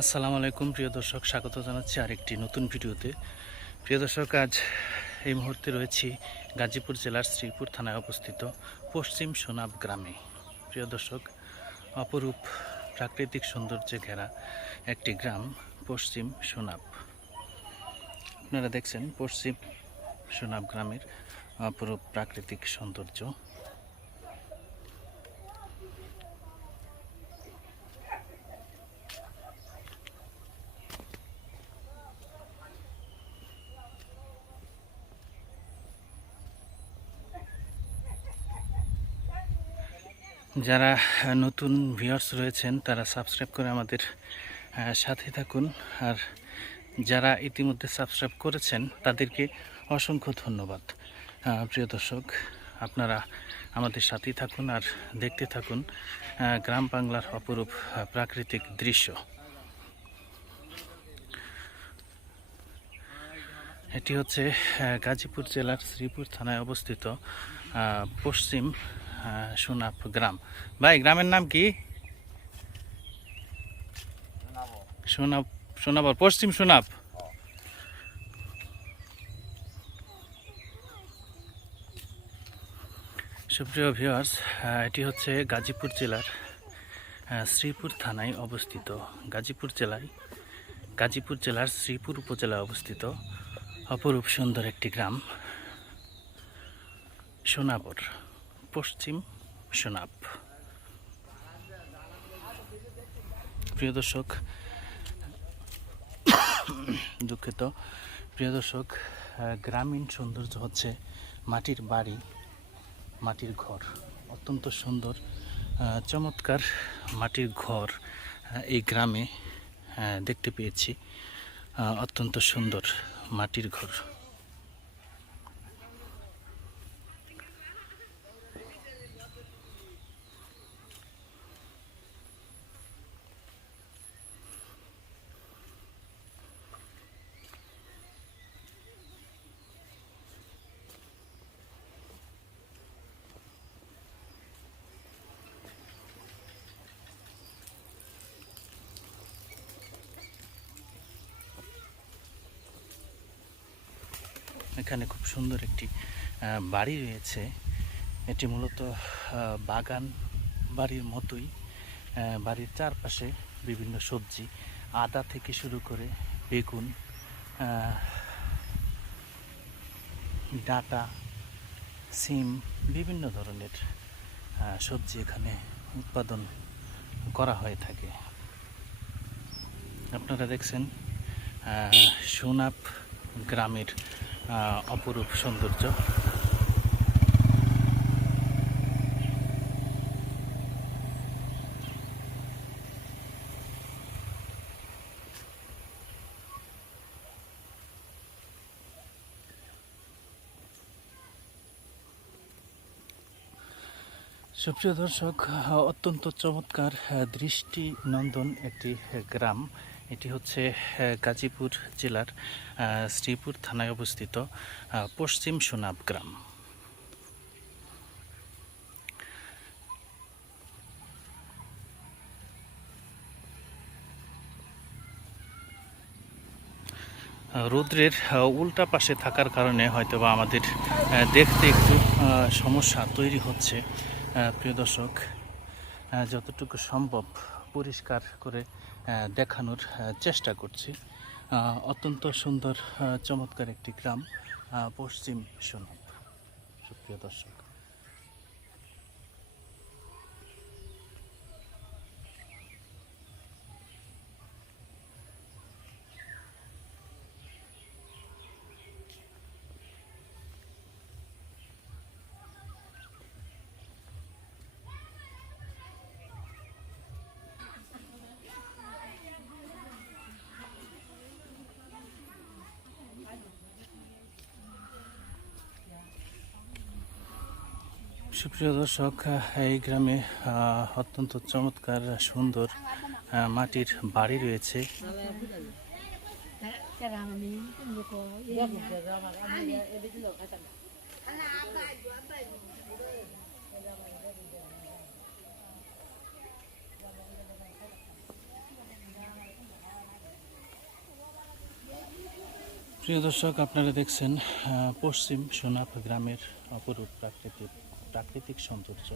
আসসালামু আলাইকুম প্রিয় দর্শক, স্বাগত জানাচ্ছি আরেকটি নতুন ভিডিওতে। প্রিয় দর্শক, আজ এই মুহূর্তে রয়েছি গাজীপুর জেলার শ্রীপুর থানায় অবস্থিত পশ্চিম সোনাব গ্রামে। প্রিয় দর্শক, অপরূপ প্রাকৃতিক সৌন্দর্যে ঘেরা একটি গ্রাম পশ্চিম সোনাব। আপনারা দেখছেন পশ্চিম সোনাব গ্রামের অপরূপ প্রাকৃতিক সৌন্দর্য। যারা নতুন ভিউয়ার্স রয়েছেন তারা সাবস্ক্রাইব করে আমাদের সাথে থাকুন, আর যারা ইতিমধ্যে সাবস্ক্রাইব করেছেন তাদেরকে অসংখ্য ধন্যবাদ। প্রিয় দর্শক, আপনারা আমাদের সাথেই থাকুন আর দেখতে থাকুন গ্রাম বাংলার অপরূপ প্রাকৃতিক দৃশ্য। এটি হচ্ছে গাজীপুর জেলার শ্রীপুর থানায় অবস্থিত পশ্চিম সোনাব গ্রাম। ভাই, গ্রামের নাম কি? সোনাব, সোনাব, পশ্চিম সোনাব। সুপ্রিয় ভিউয়ার্স, এটি হচ্ছে গাজীপুর জেলার শ্রীপুর থানায় অবস্থিত। গাজীপুর জেলার শ্রীপুর উপজেলায় অবস্থিত অপরূপ সুন্দর একটি গ্রাম সোনাবর, পশ্চিম সোনাব। প্রিয় দর্শক, দুঃখিত প্রিয় দর্শক, গ্রামীণ সৌন্দর্য হচ্ছে মাটির বাড়ি, মাটির ঘর। অত্যন্ত সুন্দর চমৎকার মাটির ঘর এই গ্রামে দেখতে পেয়েছি। অত্যন্ত সুন্দর মাটির ঘর। এখানে খুব সুন্দর একটি বাড়ি রয়েছে। এটি মূলত বাগান বাড়ির মতোই। বাড়ির চারপাশে বিভিন্ন সবজি, আদা থেকে শুরু করে বেগুন, ডাঁটা, সিম, বিভিন্ন ধরনের সবজি এখানে উৎপাদন করা হয়ে থাকে। আপনারা দেখছেন সোনাব গ্রামের অপরূপ সৌন্দর্য। সুপ্রিয় দর্শক, অত্যন্ত চমৎকার দৃষ্টিনন্দন একটি গ্রাম। এটি হচ্ছে গাজীপুর জেলার শ্রীপুর থানায় অবস্থিত পশ্চিম সোনাব গ্রাম। রৌদ্রের উল্টা পাশে থাকার কারণে হয়তোবা আমাদের দেখতে একটু সমস্যা তৈরি হচ্ছে। প্রিয় দর্শক, যতটুকু সম্ভব পরিষ্কার করে দেখানোর চেষ্টা করছি। অত্যন্ত সুন্দর চমৎকার একটি গ্রাম পশ্চিম সোনাব। সুপ্রিয় দর্শক, সুপ্রিয় দর্শক, এই গ্রামে অত্যন্ত চমৎকার সুন্দর মাটির বাড়ি রয়েছে। প্রিয় দর্শক, আপনারা দেখছেন পশ্চিম সোনাপ গ্রামের অপরূপ প্রাকৃতিক সৌন্দর্য।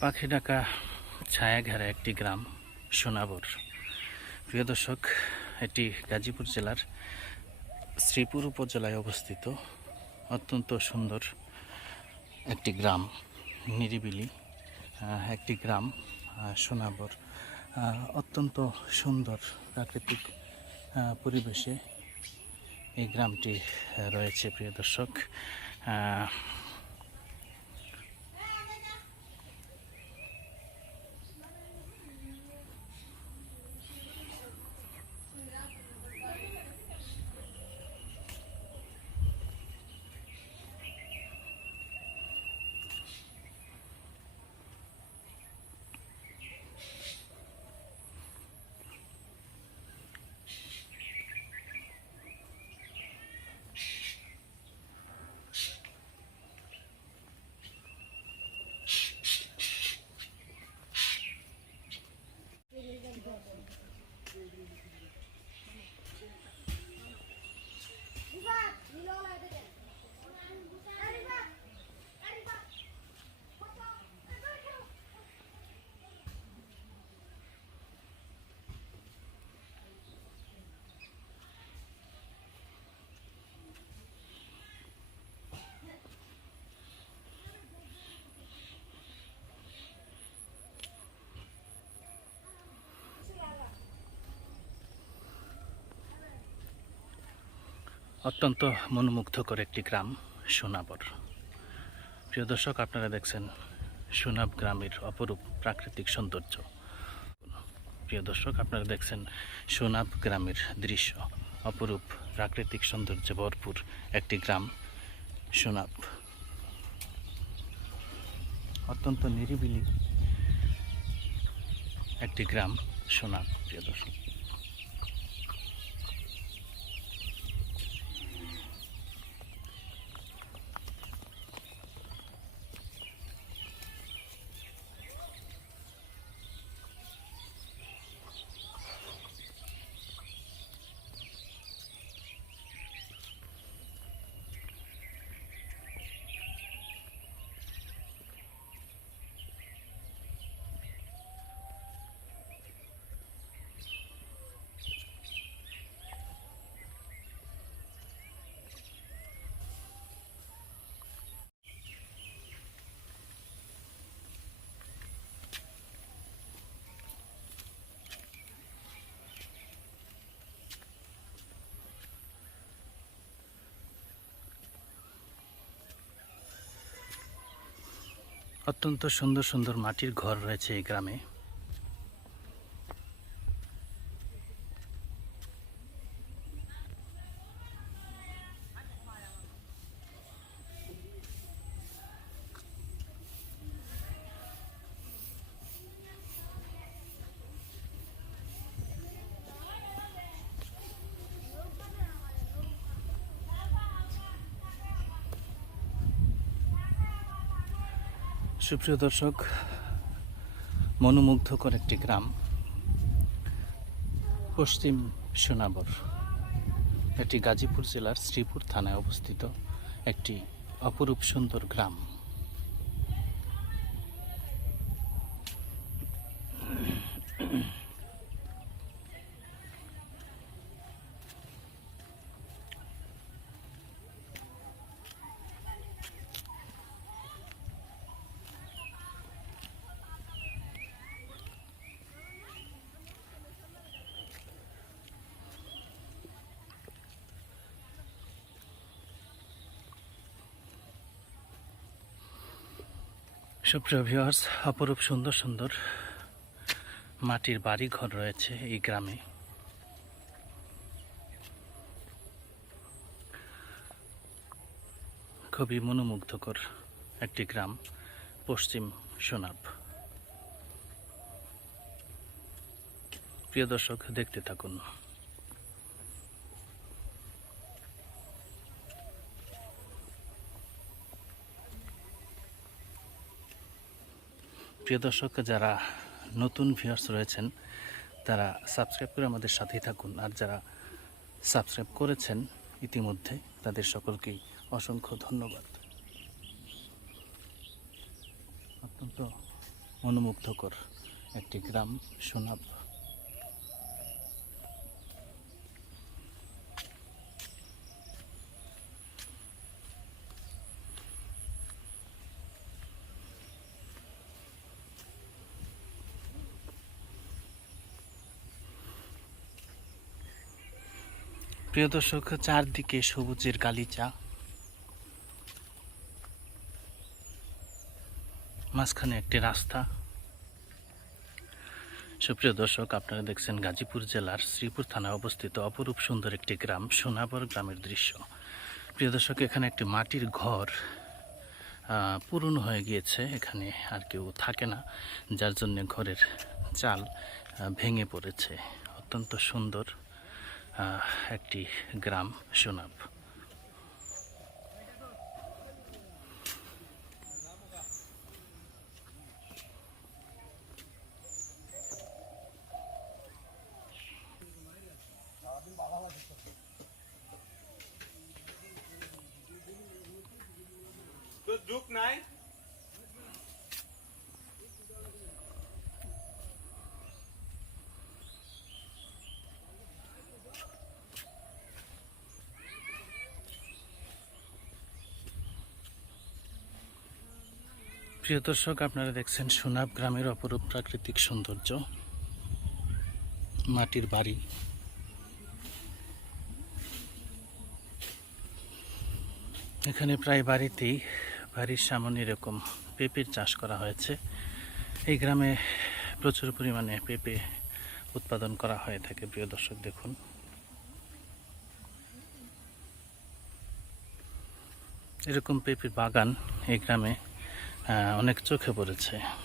পাখি ডাকা ছায়া ঘেরা একটি গ্রাম সোনাবর। প্রিয় দর্শক, এটি গাজীপুর জেলার শ্রীপুর উপজেলায় অবস্থিত অত্যন্ত সুন্দর একটি গ্রাম, নিরিবিলি একটি গ্রাম সোনাবর। অত্যন্ত সুন্দর প্রাকৃতিক পরিবেশে এই গ্রামটি রয়েছে। প্রিয় দর্শক, অত্যন্ত মনোমুগ্ধকর একটি গ্রাম সোনাবর। প্রিয় দর্শক, আপনারা দেখছেন সোনাব গ্রামের অপরূপ প্রাকৃতিক সৌন্দর্য। প্রিয় দর্শক, আপনারা দেখছেন সোনাব গ্রামের দৃশ্য, অপরূপ প্রাকৃতিক সৌন্দর্যে ভরপুর একটি গ্রাম সোনাব। অত্যন্ত নিরিবিলি একটি গ্রাম সোনাব। প্রিয় দর্শক, অত্যন্ত সুন্দর সুন্দর মাটির ঘর রয়েছে এই গ্রামে। সুপ্রিয় দর্শক, মনোমুগ্ধকর একটি গ্রাম পশ্চিম সোনাবর। এটি গাজীপুর জেলার শ্রীপুর থানায় অবস্থিত একটি অপরূপ সুন্দর গ্রাম। সুপ্রিয় ভিউয়ার্স, অপরূপ সুন্দর সুন্দর মাটির বাড়ি ঘর রয়েছে এই গ্রামে। খুবই মনোমুগ্ধকর একটি গ্রাম পশ্চিম সোনাব। প্রিয় দর্শক, দেখতে থাকুন। প্রিয় দর্শক, যারা নতুন ভিউয়ার্স রয়েছেন তারা সাবস্ক্রাইব করে আমাদের সাথেই থাকুন, আর যারা সাবস্ক্রাইব করেছেন ইতিমধ্যে তাদের সকলকেই অসংখ্য ধন্যবাদ। অত্যন্ত মনোমুগ্ধকর একটি গ্রাম সোনাব। প্রিয় দর্শক, চারদিকে সবুজের গালিচা, মাঝখানে একটি রাস্তা। সুপ্রিয় দর্শক, আপনারা দেখছেন গাজীপুর জেলার শ্রীপুর থানায় অবস্থিত অপরূপ সুন্দর একটি গ্রাম সোনাবর গ্রামের দৃশ্য। প্রিয় দর্শক, এখানে একটি মাটির ঘর পুরনো হয়ে গিয়েছে, এখানে আর কেউ থাকে না, যার জন্য ঘরের চাল ভেঙে পড়েছে। অত্যন্ত সুন্দর একটি গ্রাম সোনাব। যুগ নাই। প্রিয় দর্শক, আপনারা দেখছেন সোনাব গ্রামের অপরূপ প্রাকৃতিক সৌন্দর্য, মাটির বাড়ি। এখানে প্রায় বাড়ির সামনে এরকম পেঁপের চাষ করা হয়েছে। এই গ্রামে প্রচুর পরিমাণে পেঁপে উৎপাদন করা হয়ে থাকে। প্রিয় দর্শক, দেখুন এরকম পেঁপের বাগান এই গ্রামে অনেক চোখে পড়েছে।